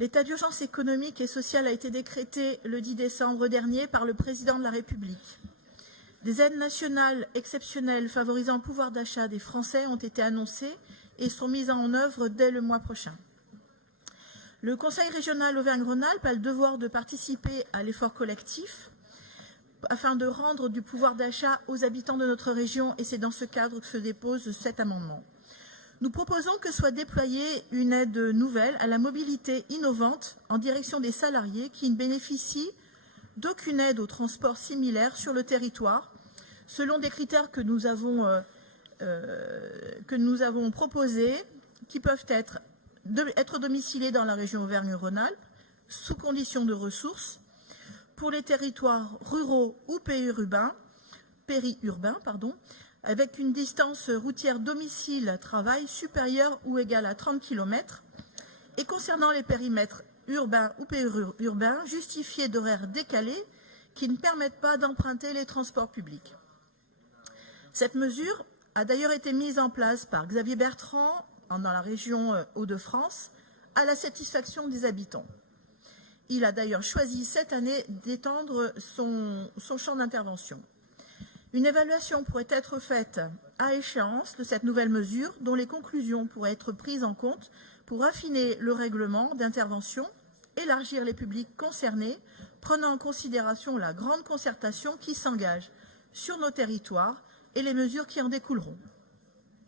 L'état d'urgence économique et sociale a été décrété le 10 décembre dernier par le Président de la République. Des aides nationales exceptionnelles favorisant le pouvoir d'achat des Français ont été annoncées et sont mises en œuvre dès le mois prochain. Le Conseil régional Auvergne-Rhône-Alpes a le devoir de participer à l'effort collectif afin de rendre du pouvoir d'achat aux habitants de notre région, et c'est dans ce cadre que se dépose cet amendement. Nous proposons que soit déployée une aide nouvelle à la mobilité innovante en direction des salariés qui ne bénéficient d'aucune aide au transport similaire sur le territoire, selon des critères que nous avons proposés, qui peuvent être domiciliés dans la région Auvergne-Rhône-Alpes, sous condition de ressources, pour les territoires ruraux ou périurbains, avec une distance routière domicile-travail supérieure ou égale à 30 km, et concernant les périmètres urbains ou périurbains justifiés d'horaires décalés qui ne permettent pas d'emprunter les transports publics. Cette mesure a d'ailleurs été mise en place par Xavier Bertrand dans la région Hauts-de-France à la satisfaction des habitants. Il a d'ailleurs choisi cette année d'étendre son champ d'intervention. Une évaluation pourrait être faite à échéance de cette nouvelle mesure, dont les conclusions pourraient être prises en compte pour affiner le règlement d'intervention, élargir les publics concernés, prenant en considération la grande concertation qui s'engage sur nos territoires et les mesures qui en découleront.